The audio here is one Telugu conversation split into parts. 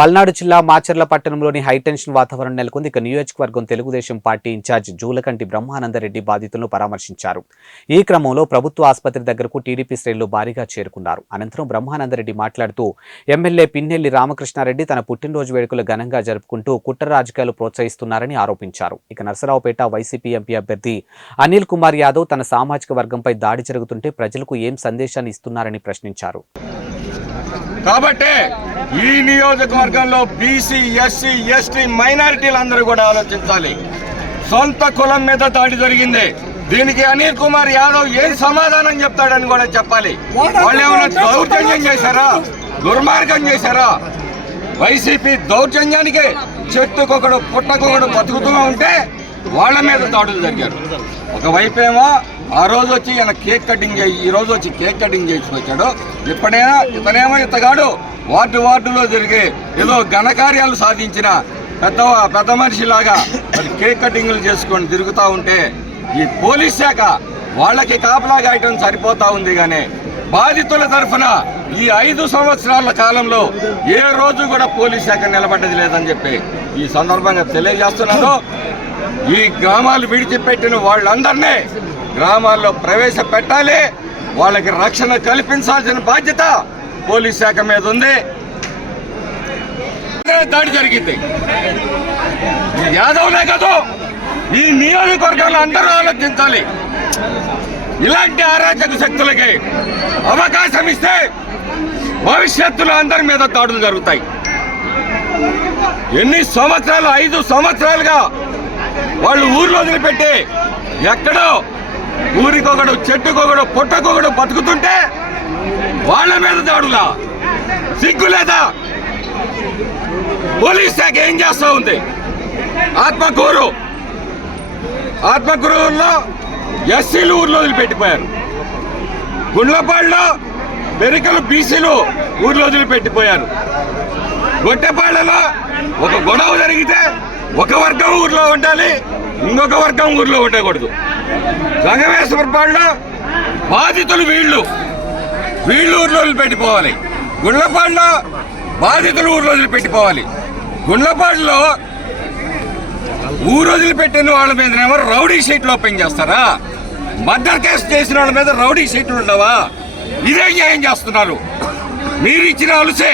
పల్నాడు జిల్లా మాచర్ల పట్టణంలోని హైటెన్షన్ వాతావరణం నెలకొంది. ఇక నియోజకవర్గం తెలుగుదేశం పార్టీ ఇన్ఛార్జ్ జూలకంటి బ్రహ్మానందరెడ్డి బాధితులను పరామర్శించారు. ఈ క్రమంలో ప్రభుత్వ ఆసుపత్రి దగ్గరకు టీడీపీ శ్రేణులు భారీగా చేరుకున్నారు. అనంతరం బ్రహ్మానందరెడ్డి మాట్లాడుతూ ఎమ్మెల్యే పిన్నెల్లి రామకృష్ణారెడ్డి తన పుట్టినరోజు వేడుకలు ఘనంగా జరుపుకుంటూ కుట్ర రాజకీయాలు ప్రోత్సహిస్తున్నారని ఆరోపించారు. ఇక నరసరావుపేట వైసీపీ ఎంపీ అభ్యర్థి అనిల్ కుమార్ యాదవ్ తన సామాజిక వర్గంపై దాడి జరుగుతుంటే ప్రజలకు ఏం సందేశాన్ని ఇస్తున్నారని ప్రశ్నించారు. కాబట్టి ఈ నియోజకవర్గంలో బీసీ ఎస్సీ ఎస్టీ మైనారిటీలందరూ కూడా ఆలోచించాలి. సొంత కులం మీద దాడి జరిగింది. దీనికి అనిల్ కుమార్ యాదవ్ ఏం సమాధానం చెప్తాడని కూడా చెప్పాలి. వాళ్ళు ఏమైనా దౌర్జన్యం చేశారా? దుర్మార్గం చేశారా? వైసీపీ దౌర్జన్యానికి చెట్టుకొకడు పుట్టకొకడు బతుకుతూ ఉంటే వాళ్ళ మీద దాడులు జరిగారు. ఒకవైపు ఏమో ఆ రోజు వచ్చి ఈయన కేక్ కటింగ్ చేయి ఈ రోజు వచ్చి కేక్ కటింగ్ చేసి వచ్చాడు. ఇప్పుడైనా ఇతనేమో ఇతగాడు వార్డు వార్డులో జరిగే ఏదో ఘనకార్యాలు సాధించిన పెద్ద పెద్ద మనిషిలాగా మరి కేక్ కటింగ్లు చేసుకొని తిరుగుతూ ఉంటే ఈ పోలీస్ శాఖ వాళ్ళకి కాపలా గాయటం సరిపోతా ఉంది కానీ బాధితుల తరఫున ఈ ఐదు సంవత్సరాల కాలంలో ఏ రోజు కూడా పోలీస్ శాఖ నిలబడ్డది లేదని చెప్పి ఈ సందర్భంగా తెలియజేస్తున్నాను. ఈ గ్రామాలు విడిచిపెట్టిన వాళ్ళందరినీ గ్రామాల్లో ప్రవేశపెట్టాలి. వాళ్ళకి రక్షణ కల్పించాల్సిన బాధ్యత పోలీస్ శాఖ మీద ఉంది. దాడి జరిగింది. ఈ యాదవ్లే కాదు ఈ నియోజకవర్గంలో అందరూ ఆలోచించాలి. ఇలాంటి అరాచక శక్తులకి అవకాశం ఇస్తే భవిష్యత్తులో అందరి మీద దాడులు జరుగుతాయి. ఎన్ని సంవత్సరాలు? ఐదు సంవత్సరాలుగా వాళ్ళు ఊర్లో వదిలిపెట్టి ఎక్కడో ఊరికొకడు చెట్టుకొకడు పొట్టకొకడు బతుకుతుంటే వాళ్ళ మీద దాడులా? సిగ్గు లేదా? పోలీస్ శాఖ ఏం చేస్తూ ఉంది? ఆత్మకూరు. ఆత్మకూరులో ఎస్సీలు ఊర్లో వదిలిపెట్టిపోయారు. గుండ్లపాడులో పెరికలు బీసీలు ఊర్లో వదిలిపెట్టిపోయారు. గొట్టెపాళ్ళలో ఒక గొడవ జరిగితే ఒక వర్గం ఊర్లో ఉండాలి ఇంకొక వర్గం ఊర్లో ఉండకూడదు. గంగవేశ్వరపాడులో బాధితులు వీళ్ళు. వీళ్ళు ఊర్లో పెట్టిపోవాలి గుండ్లపాడులో బాధితులు ఊర్లో పెట్టిపోవాలి గుండ్లపాడులో ఊరు వదిలిపెట్టిన వాళ్ళ మీదనేమో రౌడీ షీట్లు ఓపెన్ చేస్తారా? మర్డర్ కేసు చేసిన వాళ్ళ మీద రౌడీ షీట్లు ఉండవా? ఇదే న్యాయం చేస్తున్నారు. మీరు ఇచ్చిన అలుసే.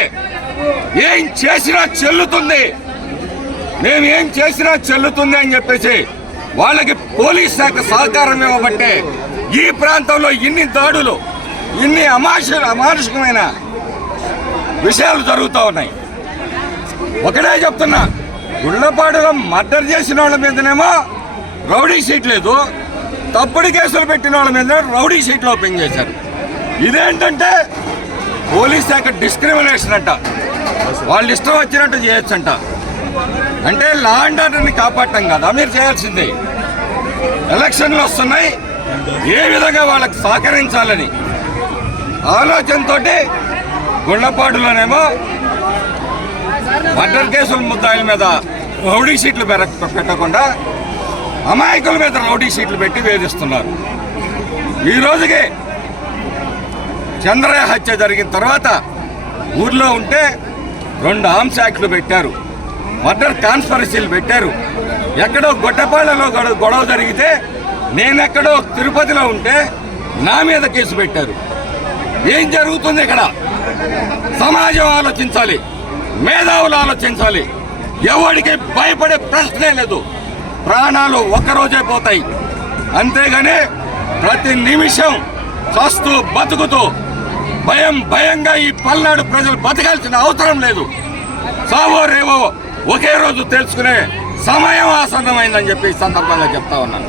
ఏం చేసినా చెల్లుతుంది. మేము ఏం చేసినా చెల్లుతుంది అని చెప్పేసి వాళ్ళకి పోలీస్ శాఖ సహకారం ఇవ్వబట్టే ఈ ప్రాంతంలో ఇన్ని దాడులు ఇన్ని అమానుష అమానుషికమైన విషయాలు జరుగుతూ ఉన్నాయి. ఒకటే చెప్తున్నా గుళ్ళపాడులో మర్డర్ చేసిన వాళ్ళ మీదనేమో రౌడీ షీట్ లేదు తప్పుడు కేసులు పెట్టిన వాళ్ళ మీద రౌడీ షీట్లు ఓపెన్ చేశారు. ఇదేంటంటే పోలీస్ శాఖ డిస్క్రిమినేషన్ అంట. వాళ్ళు ఇష్టం వచ్చినట్టు చేయొచ్చంట. అంటే లా అండ్ ఆర్డర్ని కాపాడటం కదా మీరు చేయాల్సిందే. ఎలక్షన్లు వస్తున్నాయి. ఏ విధంగా వాళ్ళకి సహకరించాలని ఆలోచనతో గుండపాటులోనేమో మర్డర్ కేసుల ముద్దాయిల మీద రౌడీ షీట్లు పెర- పెట్టకుండా అమాయకుల మీద రౌడీ షీట్లు పెట్టి వేధిస్తున్నారు. ఈ రోజుకి చంద్రయ్య హత్య జరిగిన తర్వాత ఊర్లో ఉంటే రెండు ఆర్మ్స్ యాక్ట్లు పెట్టారు. మర్డర్ కాన్స్పరసీలు పెట్టారు. ఎక్కడో గొట్టపాళ్ళలో గొడవ గొడవ జరిగితే నేనెక్కడో తిరుపతిలో ఉంటే నా మీద కేసు పెట్టారు. ఏం జరుగుతుంది ఇక్కడ? సమాజం ఆలోచించాలి మేధావులు ఆలోచించాలి. ఎవరికి భయపడే ప్రశ్నే లేదు. ప్రాణాలు ఒక్కరోజే పోతాయి. అంతేగాని ప్రతి నిమిషం చస్తూ బతుకుతూ భయం భయంగా ఈ పల్నాడు ప్రజలు బతకాల్సిన అవసరం లేదు. సావో రేవో ఒకే రోజు తెలుసుకునే సమయం ఆసన్నమైందని చెప్పి ఈ సందర్భంగా చెప్తా ఉన్నాను.